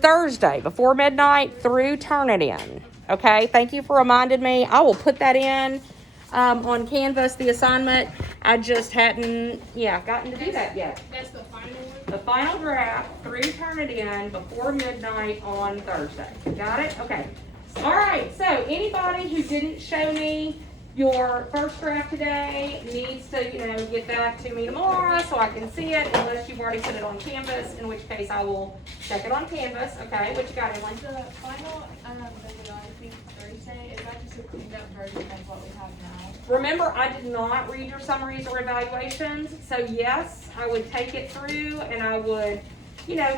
Thursday before midnight through Turnitin. Okay, thank you for reminding me. I will put that in on Canvas, the assignment. I just hadn't, gotten to do that yet. That's the final one? The final draft through Turnitin before midnight on Thursday. Got it? Okay. All right, so anybody who didn't show me your first draft today needs to, get that to me tomorrow so I can see it, unless you've already put it on Canvas, in which case I will check it on Canvas. Okay, what you got, Emily? The final bibliography Thursday, is that just a cleaned up version of what we have now? Remember, I did not read your summaries or evaluations, so yes, I would take it through and I would,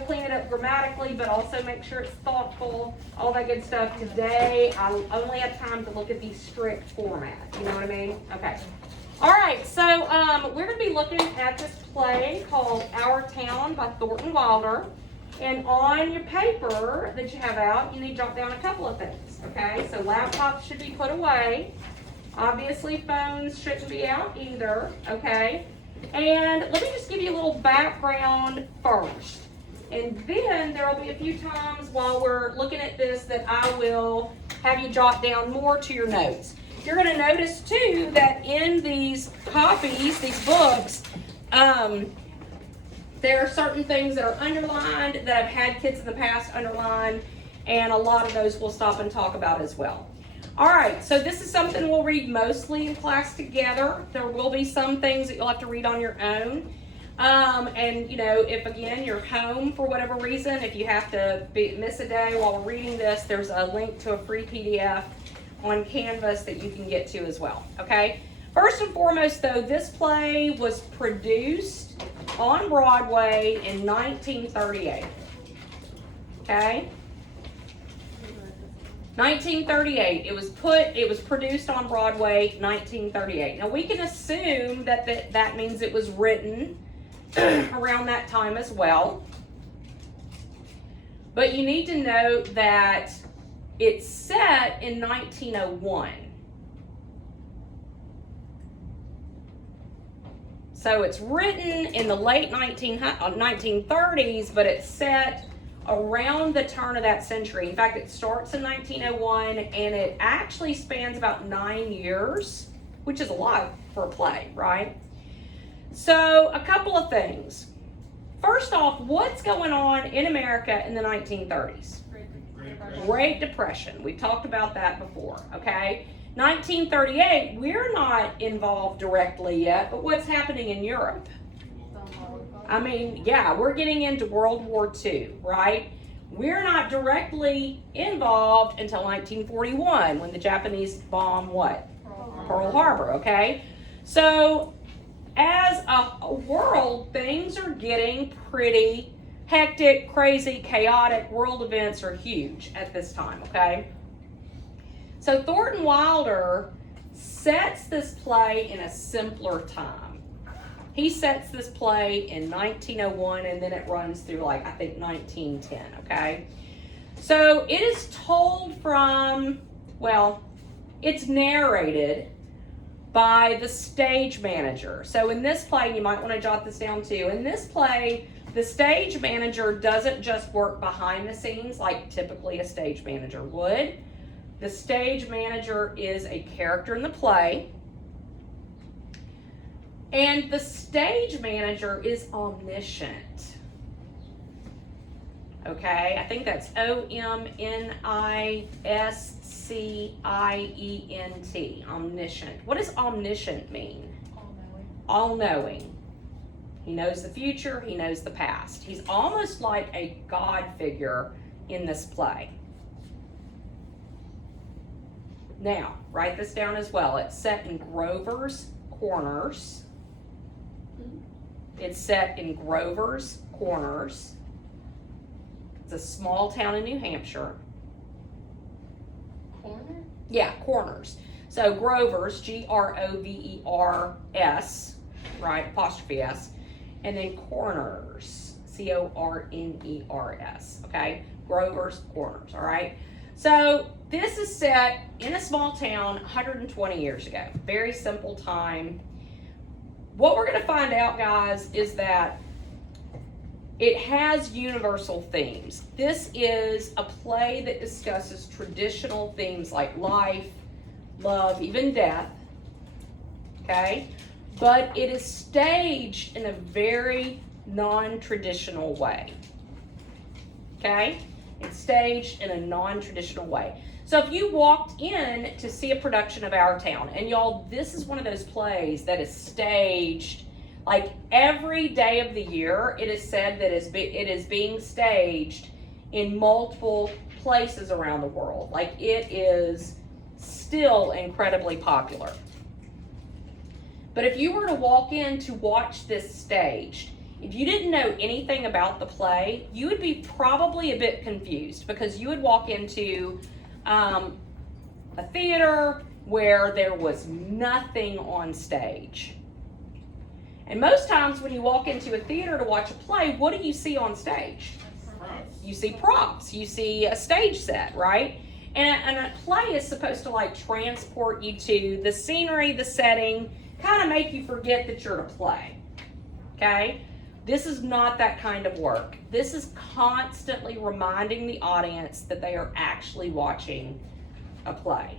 clean it up grammatically, but also make sure it's thoughtful, all that good stuff. Today, I only had time to look at the strict format. You know what I mean? Okay. All right, so we're going to be looking at this play called Our Town by Thornton Wilder. And on your paper that you have out, you need to jot down a couple of things, okay? So laptops should be put away. Obviously, phones shouldn't be out either, okay? And let me just give you a little background first. And then there will be a few times while we're looking at this that I will have you jot down more to your notes. You're going to notice, too, that in these copies, these books, there are certain things that are underlined that I've had kids in the past underline, and a lot of those we'll stop and talk about as well. All right, so this is something we'll read mostly in class together. There will be some things that you'll have to read on your own. And if again you're home for whatever reason, if you have to miss a day while we're reading this, there's a link to a free PDF on Canvas that you can get to as well. Okay. First and foremost, though, this play was produced on Broadway in 1938. Okay. 1938. It was produced on Broadway, 1938. Now we can assume that means it was written around that time as well. But you need to note that it's set in 1901. So it's written in the late 1930s, but it's set around the turn of that century. In fact, it starts in 1901 and it actually spans about 9 years, which is a lot for a play, right? So a couple of things. First off, what's going on in America in the 1930s? Great Depression. We talked about that before, okay? 1938, we're not involved directly yet, but what's happening in Europe? I mean, we're getting into World War II, right? We're not directly involved until 1941 when the Japanese bomb what? Pearl Harbor, okay? So as a world, things are getting pretty hectic, crazy, chaotic. World events are huge at this time, okay? So Thornton Wilder sets this play in a simpler time. He sets this play in 1901 and then it runs through 1910, okay? So it is told from, it's narrated by the stage manager. So in this play, you might want to jot this down too. In this play, the stage manager doesn't just work behind the scenes like typically a stage manager would. The stage manager is a character in the play. And the stage manager is omniscient. Okay, I think that's OMNISCIENT, omniscient. What does omniscient mean? All-knowing. All-knowing. He knows the future, he knows the past. He's almost like a God figure in this play. Now, write this down as well. It's set in Grover's Corners. It's set in Grover's Corners. It's a small town in New Hampshire. Corner? Yeah, Corners. So Grover's, Grovers, right, apostrophe S, and then Corners, Corners, okay? Grover's Corners, all right? So this is set in a small town 120 years ago. Very simple time. What we're going to find out, guys, is that It has universal themes. This is a play that discusses traditional themes like life, love, even death. Okay? But it is staged in a very non-traditional way. Okay? It's staged in a non-traditional way. So if you walked in to see a production of Our Town, and y'all, this is one of those plays that is staged like every day of the year. It is said that it is being staged in multiple places around the world. Like, it is still incredibly popular. But if you were to walk in to watch this staged, if you didn't know anything about the play, you would be probably a bit confused, because you would walk into a theater where there was nothing on stage. And most times when you walk into a theater to watch a play, what do you see on stage? Props. You see props, you see a stage set, right? And a play is supposed to like transport you to the scenery, the setting, kind of make you forget that you're at a play, okay? This is not that kind of work. This is constantly reminding the audience that they are actually watching a play.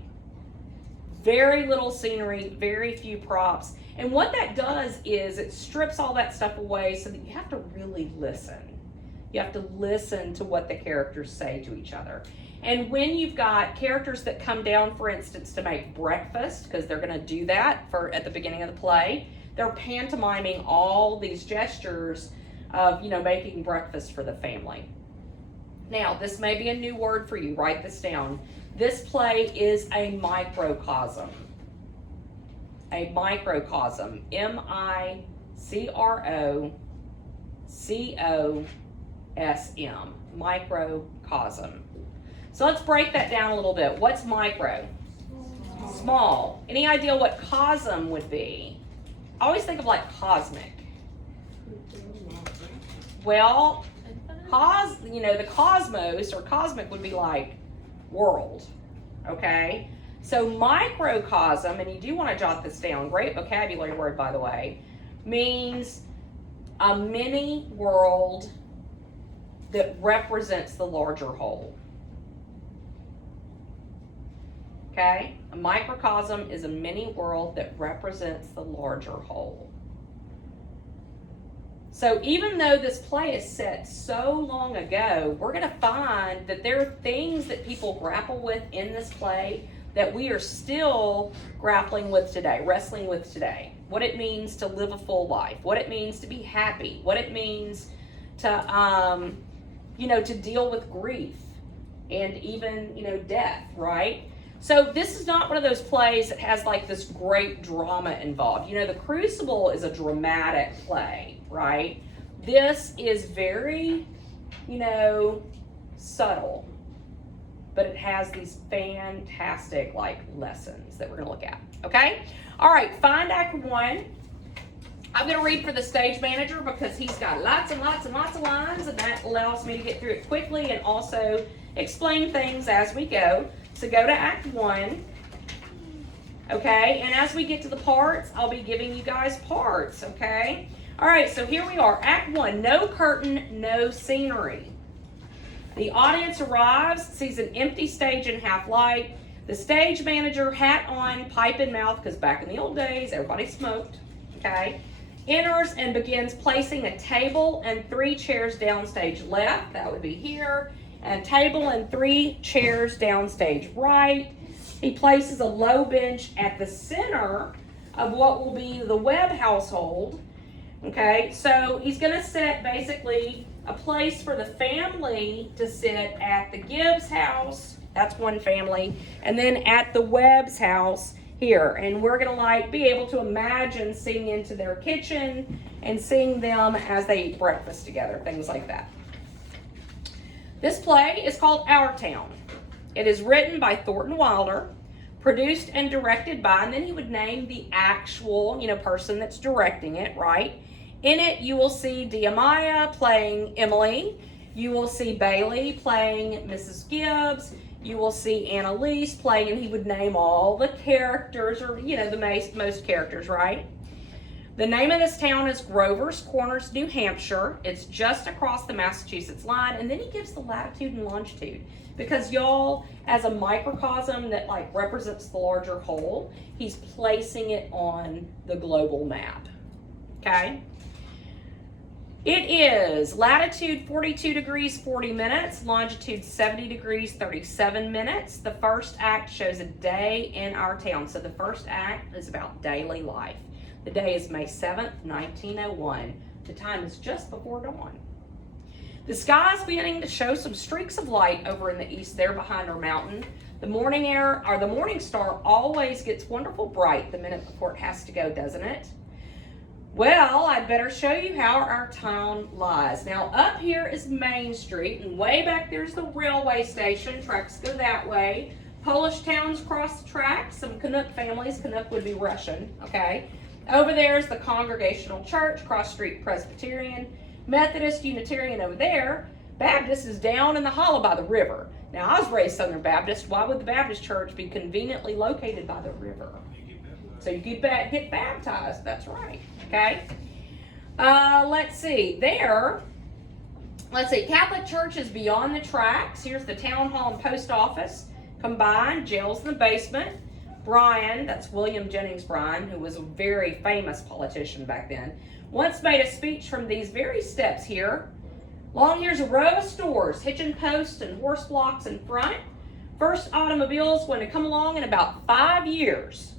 Very little scenery, very few props. And what that does is it strips all that stuff away so that you have to really listen. You have to listen to what the characters say to each other. And when you've got characters that come down, for instance, to make breakfast, because they're going to do that at the beginning of the play, they're pantomiming all these gestures of, making breakfast for the family. Now, this may be a new word for you. Write this down. This play is a microcosm. A microcosm. M-I-C-R-O-C-O-S-M. Microcosm. So let's break that down a little bit. What's micro? Small. Any idea what cosm would be? I always think of like cosmic. Well, the cosmos or cosmic would be like world. Okay? So microcosm, and you do want to jot this down, great vocabulary word, by the way, means a mini world that represents the larger whole. Okay? A microcosm is a mini world that represents the larger whole. So even though this play is set so long ago, we're going to find that there are things that people grapple with in this play that we are still grappling with today, wrestling with today. What it means to live a full life, what it means to be happy, what it means to, to deal with grief and even, death, right? So this is not one of those plays that has like this great drama involved. The Crucible is a dramatic play, right? This is very, subtle, but it has these fantastic lessons that we're gonna look at, okay? All right, find Act 1. I'm gonna read for the stage manager because he's got lots and lots and lots of lines, and that allows me to get through it quickly and also explain things as we go. So go to Act 1, okay? And as we get to the parts, I'll be giving you guys parts, okay? All right, so here we are, Act 1, no curtain, no scenery. The audience arrives, sees an empty stage in half light. The stage manager, hat on, pipe in mouth, because back in the old days, everybody smoked, okay? Enters and begins placing a table and 3 chairs downstage left, that would be here, and table and 3 chairs downstage right. He places a low bench at the center of what will be the Webb household. Okay, so he's going to set basically a place for the family to sit at the Gibbs house. That's one family. And then at the Webb's house here. And we're going to be able to imagine seeing into their kitchen and seeing them as they eat breakfast together, things like that. This play is called Our Town. It is written by Thornton Wilder, produced and directed by, and then he would name the actual, person that's directing it, right? In it, you will see Diamaya playing Emily. You will see Bailey playing Mrs. Gibbs. You will see Annalise playing, and he would name all the characters, or, the most characters, right? The name of this town is Grover's Corners, New Hampshire. It's just across the Massachusetts line. And then he gives the latitude and longitude. Because y'all, as a microcosm that like represents the larger whole, he's placing it on the global map. Okay? It is latitude 42 degrees 40 minutes, longitude 70 degrees 37 minutes. The first act shows a day in our town. So the first act is about daily life. The day is May 7th, 1901. The time is just before dawn. The sky is beginning to show some streaks of light over in the east there behind our mountain. The morning air, or the morning star, always gets wonderful bright the minute before it has to go, doesn't it? Well, I'd better show you how our town lies. Now, up here is Main Street, and way back there's the railway station. Tracks go that way. Polish towns cross the tracks. Some Canuck families, Canuck would be Russian, okay? Over there is the Congregational Church, Cross Street Presbyterian, Methodist, Unitarian over there. Baptist is down in the hollow by the river. Now, I was raised Southern Baptist. Why would the Baptist church be conveniently located by the river? So you get baptized. That's right. Okay. Let's see. Catholic Church is beyond the tracks. Here's the town hall and post office combined. Jail's in the basement. Bryan, that's William Jennings Bryan, who was a very famous politician back then, once made a speech from these very steps here. Along here's a row of stores, hitching posts and horse blocks in front. First automobiles going to come along in about 5 years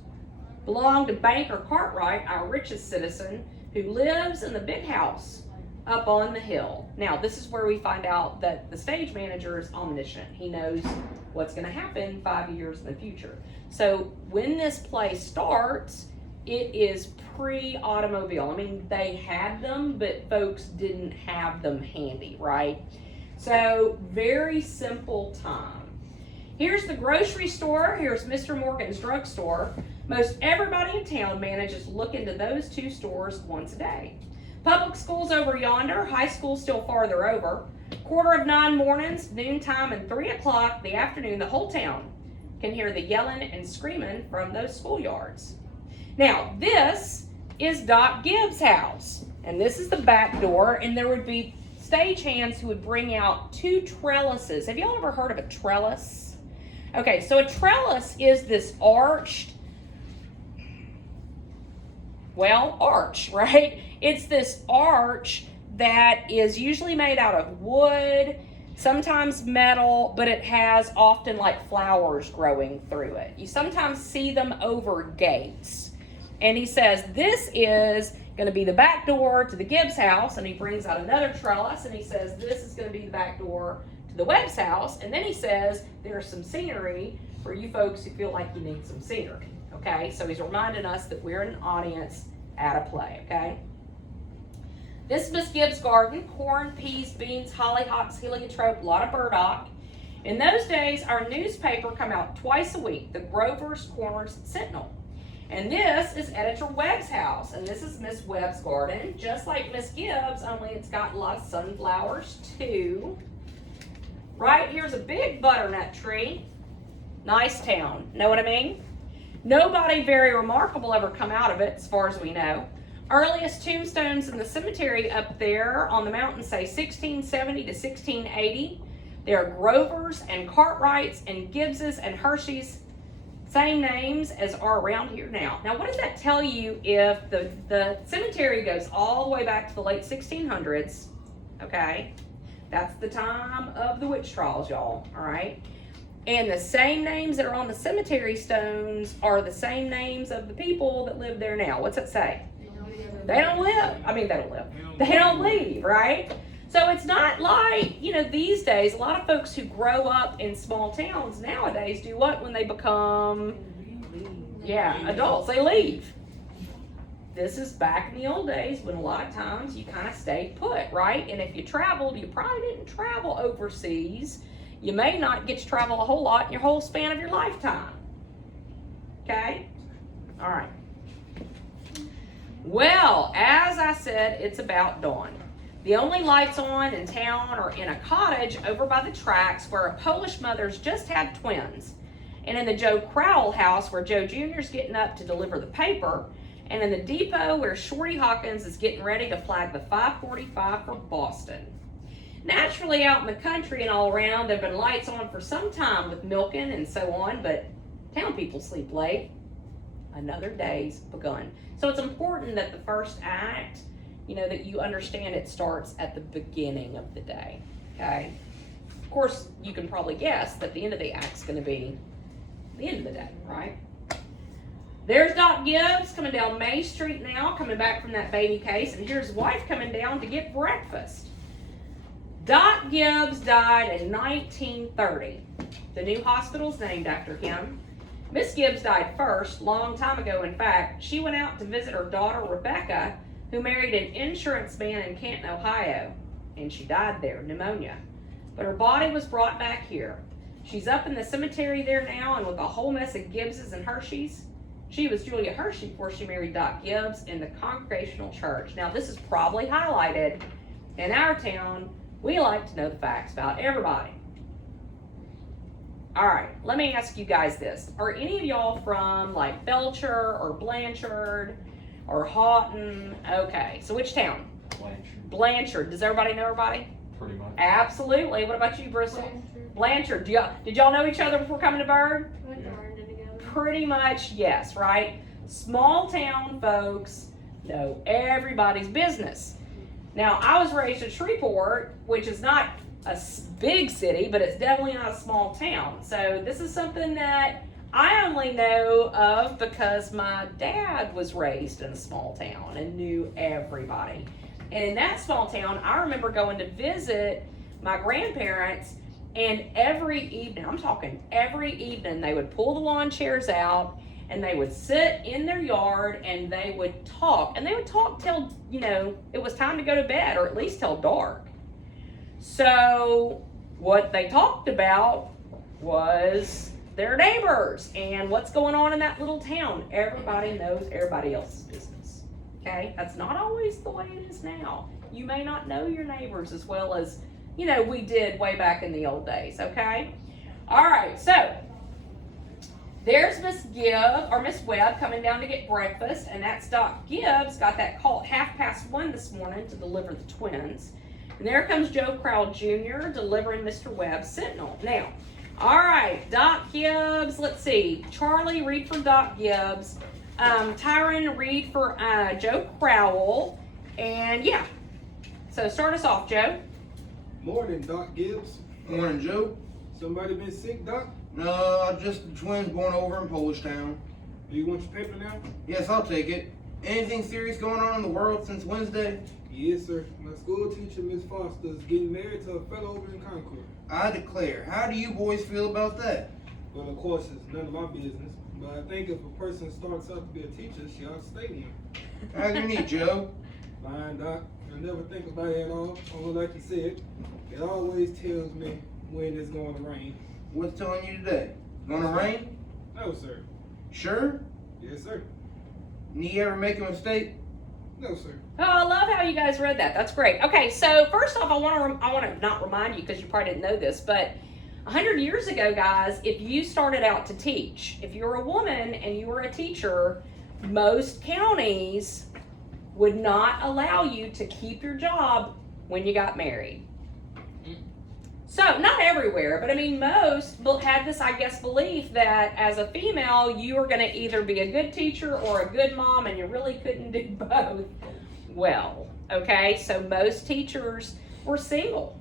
belong to Banker Cartwright, our richest citizen, who lives in the big house up on the hill. Now, this is where we find out that the stage manager is omniscient. He knows what's going to happen 5 years in the future. So when this play starts, it is pre-automobile. I mean, they had them, but folks didn't have them handy, right? So very simple time. Here's the grocery store. Here's Mr. Morgan's drugstore. Most everybody in town manages to look into those two stores once a day. Public school's over yonder, high school still farther over. 8:45 mornings, noontime, and 3 o'clock the afternoon, the whole town can hear the yelling and screaming from those schoolyards. Now, this is Doc Gibbs' house, and this is the back door, and there would be stagehands who would bring out 2 trellises. Have y'all ever heard of a trellis? Okay, so a trellis is this arch, right? It's this arch that is usually made out of wood, sometimes metal, but it has often like flowers growing through it. You sometimes see them over gates. And he says, this is going to be the back door to the Gibbs house. And he brings out another trellis and he says, this is going to be the back door to the Webb's house. And then he says, there's some scenery for you folks who feel like you need some scenery. Okay, so he's reminding us that we're an audience at a play, okay? This is Miss Gibbs' garden: corn, peas, beans, hollyhocks, heliotrope, a lot of burdock. In those days, our newspaper come out twice a week, the Grover's Corners Sentinel. And this is Editor Webb's house, and this is Miss Webb's garden, just like Miss Gibbs, only it's got a lot of sunflowers too. Right here's a big butternut tree. Nice town, know what I mean? Nobody very remarkable ever come out of it, as far as we know. Earliest tombstones in the cemetery up there on the mountain say 1670 to 1680. There are Grovers and Cartwrights and Gibbses and Hershey's, same names as are around here now. Now, what does that tell you if the cemetery goes all the way back to the late 1600s? Okay, that's the time of the witch trials, y'all, all right? And the same names that are on the cemetery stones are the same names of the people that live there now. What's it say? They don't live. I mean, they don't live. They don't leave, right? So it's not like, these days, a lot of folks who grow up in small towns nowadays do what when they become, adults? They leave. This is back in the old days when a lot of times you kind of stayed put, right? And if you traveled, you probably didn't travel overseas. You may not get to travel a whole lot in your whole span of your lifetime. Okay? All right. Well, as I said, it's about dawn. The only lights on in town are in a cottage over by the tracks where a Polish mother's just had twins, and in the Joe Crowell house where Joe Jr.'s getting up to deliver the paper, and in the depot where Shorty Hawkins is getting ready to flag the 545 for Boston. Naturally, out in the country and all around, there have been lights on for some time with milking and so on, but town people sleep late. Another day's begun. So it's important that the first act, that you understand it starts at the beginning of the day, okay? Of course, you can probably guess that the end of the act's gonna be the end of the day, right? There's Doc Gibbs coming down May Street now, coming back from that baby case, and here's his wife coming down to get breakfast. Doc Gibbs died in 1930. The new hospital's named after him. Miss Gibbs died first, long time ago in fact. She went out to visit her daughter Rebecca, who married an insurance man in Canton, Ohio, and she died there, pneumonia. But her body was brought back here. She's up in the cemetery there now, and with a whole mess of Gibbses and Hersheys. She was Julia Hershey before she married Doc Gibbs in the Congregational Church. Now this is probably highlighted. In our town, we like to know the facts about everybody. All right, let me ask you guys this. Are any of y'all from like Belcher or Blanchard or Houghton? Okay, so which town? Blanchard. Blanchard. Does everybody know everybody? Pretty much. Absolutely. What about you, Bristol? Blanchard. Did y'all know each other before coming to Bird? We went to Herndon together. Pretty much, yes, right? Small town folks know everybody's business. Now, I was raised in Shreveport, which is not a big city, but it's definitely not a small town. So this is something that I only know of because my dad was raised in a small town and knew everybody. And in that small town, I remember going to visit my grandparents, and every evening, I'm talking every evening, they would pull the lawn chairs out and they would sit in their yard and they would talk. And they would talk till, it was time to go to bed, or at least till dark. So what they talked about was their neighbors and what's going on in that little town. Everybody knows everybody else's business. Okay? That's not always the way it is now. You may not know your neighbors as well as, we did way back in the old days. Okay? All right, so there's Miss Webb coming down to get breakfast, and that's Doc Gibbs. Got that call at 1:30 this morning to deliver the twins. And there comes Joe Crowell Jr. delivering Mr. Webb's Sentinel. Now, all right, Doc Gibbs, let's see. Charlie, read for Doc Gibbs. Tyron, read for Joe Crowell. And yeah, so start us off, Joe. Morning, Doc Gibbs. Morning, Joe. Somebody been sick, Doc? No, just the twins born over in Polish Town. Do you want your paper now? Yes, I'll take it. Anything serious going on in the world since Wednesday? Yes, sir. My school teacher, Miss Foster, is getting married to a fellow over in Concord. I declare. How do you boys feel about that? Well, of course, it's none of my business. But I think if a person starts out to be a teacher, she ought to stay one. How's your knee, Joe? Fine, Doc. I never think about it at all. Although, like you said, it always tells me when it's going to rain. What's telling you today? Gonna rain? No, sir. Sure? Yes, sir. Knee ever make a mistake? No, sir. Oh, I love how you guys read that. That's great. Okay, so first off, I want to not remind you because you probably didn't know this, but 100 years ago, guys, if you started out to teach, if you were a woman and you were a teacher, most counties would not allow you to keep your job when you got married. So, not everywhere, but I mean, most had this, I guess, belief that as a female, you were going to either be a good teacher or a good mom, and you really couldn't do both well, okay? So, most teachers were single,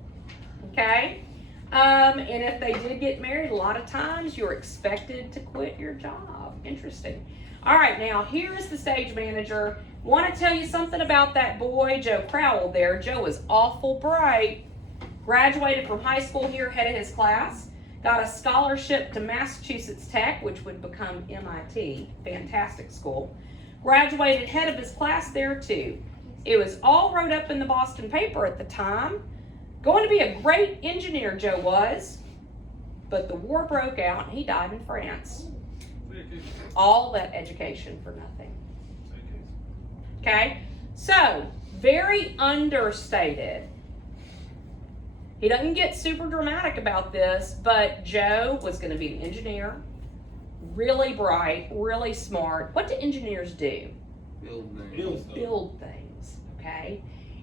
okay? And if they did get married, a lot of times you were expected to quit your job. Interesting. All right, now, here is the stage manager. Want to tell you something about that boy, Joe Crowell there. Joe is awful bright. Graduated from high school here, head of his class. Got a scholarship to Massachusetts Tech, which would become MIT. Fantastic school. Graduated head of his class there too. It was all wrote up in the Boston paper at the time. Going to be a great engineer, Joe was. But the war broke out and he died in France. All that education for nothing. Okay? So, very understated. He doesn't get super dramatic about this, but Joe was going to be an engineer, really bright, really smart. What do engineers do? Build things. Build stuff. build things, okay?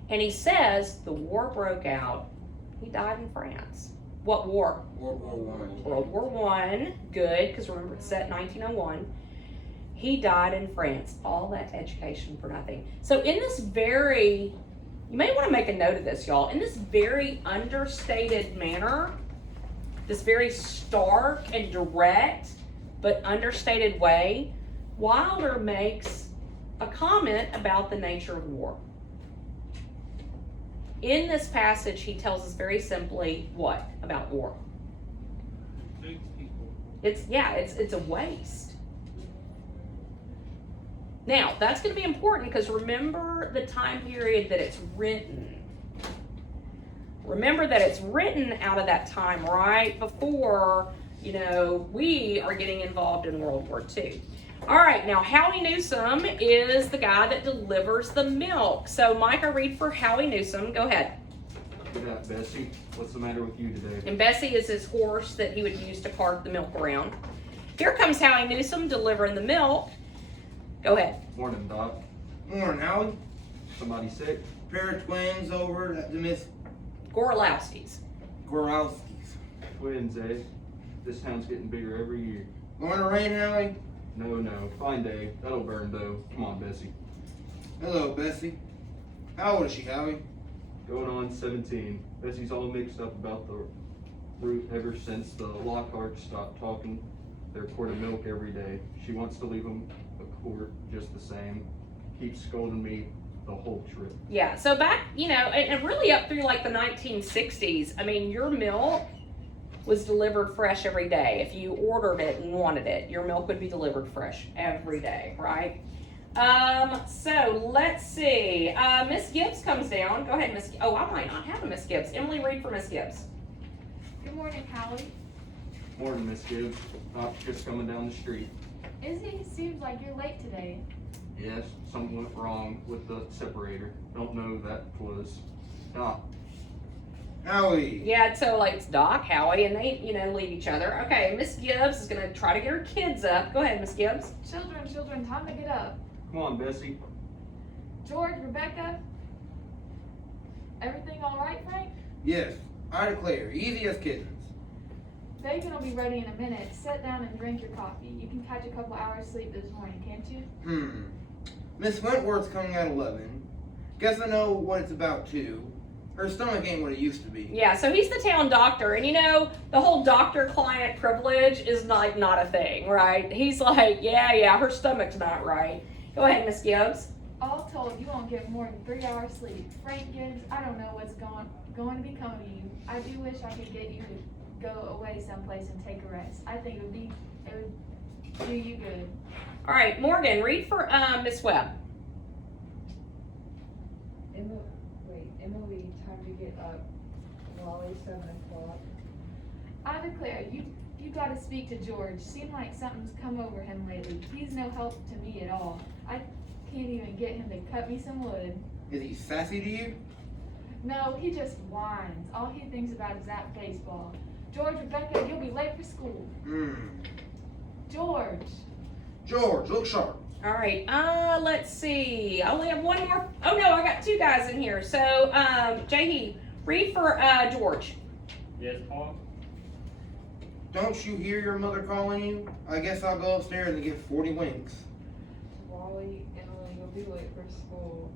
And he says the war broke out. He died in France. What war? World War I. World War One. Good, because remember it's set in 1901. He died in France. All that education for nothing. So in this very, you may want to make a note of this, y'all. In this very understated manner, this very stark and direct but understated way, Wilder makes a comment about the nature of war. In this passage, he tells us very simply what about war? Takes people. It's a waste. Now, that's going to be important because remember the time period that it's written. Remember that it's written out of that time right before, we are getting involved in World War II. All right, now Howie Newsom is the guy that delivers the milk. So, Micah, read for Howie Newsom. Go ahead. Good night, Bessie. What's the matter with you today? And Bessie is his horse that he would use to cart the milk around. Here comes Howie Newsom delivering the milk. Go ahead. Morning, Doc. Morning, Howie. Somebody sick? Pair of twins over at the Miss Gorlowski's. Goralski's. Twins, eh? This town's getting bigger every year. Going to rain, Howie? No. Fine day. That'll burn, though. Come on, Bessie. Hello, Bessie. How old is she, Howie? Going on 17. Bessie's all mixed up about the route ever since the Lockharts stopped talking their quart of milk every day. She wants to leave them a quart just the same. Keeps scolding me the whole trip. Yeah, so back, and really up through like the 1960s, I mean, your milk was delivered fresh every day. If you ordered it and wanted it, your milk would be delivered fresh every day, right? So let's see. Miss Gibbs comes down. Go ahead, Miss. Oh, I might not have a Miss Gibbs. Emily, read for Miss Gibbs. Good morning, Howie. Morning, Miss Gibbs. Doc's just coming down the street. Izzy, it seems like you're late today. Yes, something went wrong with the separator. Don't know that was Doc. Howie. Yeah, so like it's Doc, Howie, and they, leave each other. Okay, Miss Gibbs is gonna try to get her kids up. Go ahead, Miss Gibbs. Children, time to get up. Come on, Bessie. George, Rebecca, everything all right, Frank? Yes, I declare, easy as kittens. Bacon will be ready in a minute. Sit down and drink your coffee. You can catch a couple hours sleep this morning, can't you? Miss Wentworth's coming at 11. Guess I know what it's about, too. Her stomach ain't what it used to be. Yeah, so he's the town doctor, and the whole doctor-client privilege is not a thing, right? He's like, yeah, her stomach's not right. Go ahead, Miss Gibbs. All told, you won't get more than 3 hours sleep. Frank Gibbs, I don't know what's going to become of you. I do wish I could get you to go away someplace and take a rest. I think it would do you good. All right, Morgan, read for Miss Webb. Emily, time to get up. Wally, 7 o'clock. I declare, you gotta speak to George. Seems like something's come over him lately. He's no help to me at all. I can't even get him to cut me some wood. Is he sassy to you? No, he just whines. All he thinks about is that baseball. George, Rebecca, you'll be late for school. George. George, look sharp. All right, let's see. I only have one more. Oh, no, I got two guys in here. So, Jahi, read for George. Yes, Paul? Don't you hear your mother calling you? I guess I'll go upstairs and get 40 winks. Wally, Emily, you'll be late for school.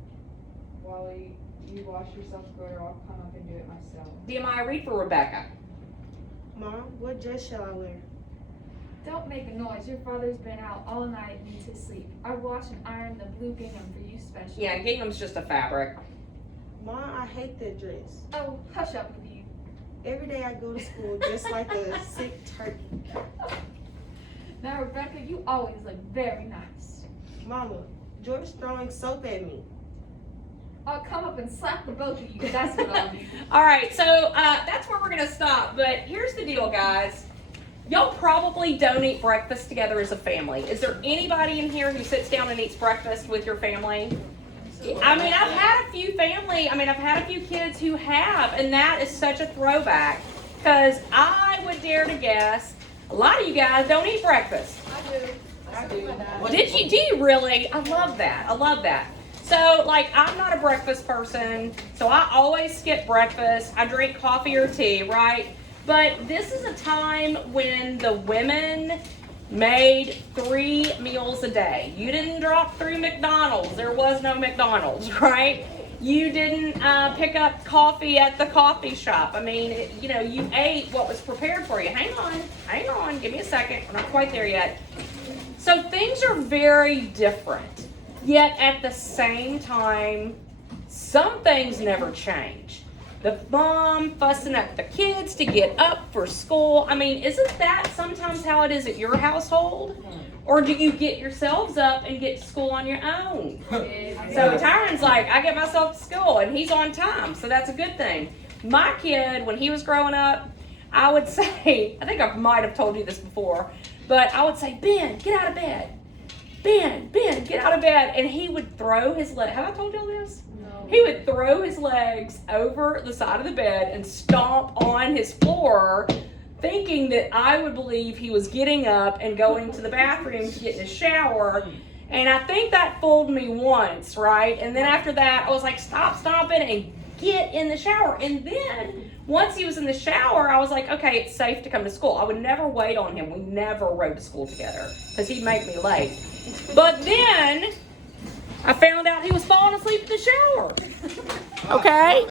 Wally, you wash yourself good or I'll come up and do it myself. Nehemiah, read for Rebecca. Mom, what dress shall I wear? Don't make a noise. Your father's been out all night and needs his sleep. I washed and ironed the blue gingham for you special. Yeah, gingham's just a fabric. Mom, I hate that dress. Oh, hush up with you. Every day I go to school just like a sick turkey. Now, Rebecca, you always look very nice. Mama, George's throwing soap at me. I'll come up and slap the both of you. That's what I'll do. All right, so that's where we're going to stop. But here's the deal, guys. Y'all probably don't eat breakfast together as a family. Is there anybody in here who sits down and eats breakfast with your family? I mean, I've had a few kids who have, and that is such a throwback. Because I would dare to guess, a lot of you guys don't eat breakfast. I do. Do you really? I love that. I love that. So, like, I'm not a breakfast person, so I always skip breakfast. I drink coffee or tea, right? But this is a time when the women made 3 meals a day. You didn't drop through McDonald's. There was no McDonald's, right? You didn't pick up coffee at the coffee shop. I mean, you ate what was prepared for you. Hang on, give me a second. We're not quite there yet. So things are very different. Yet at the same time, some things never change. The mom fussing at the kids to get up for school. I mean, isn't that sometimes how it is at your household? Or do you get yourselves up and get to school on your own? So Tyron's like, I get myself to school and he's on time, so that's a good thing. My kid, when he was growing up, I would say, I think I might have told you this before, but I would say, Ben, get out of bed. Ben, get out of bed. And he would throw his leg. Have I told y'all this? No. He would throw his legs over the side of the bed and stomp on his floor, thinking that I would believe he was getting up and going to the bathroom to get in the shower. And I think that fooled me once, right? And then after that, I was like, stop stomping and get in the shower. And then once he was in the shower, I was like, okay, it's safe to come to school. I would never wait on him. We never rode to school together because he'd make me late. But then I found out he was falling asleep in the shower. Okay?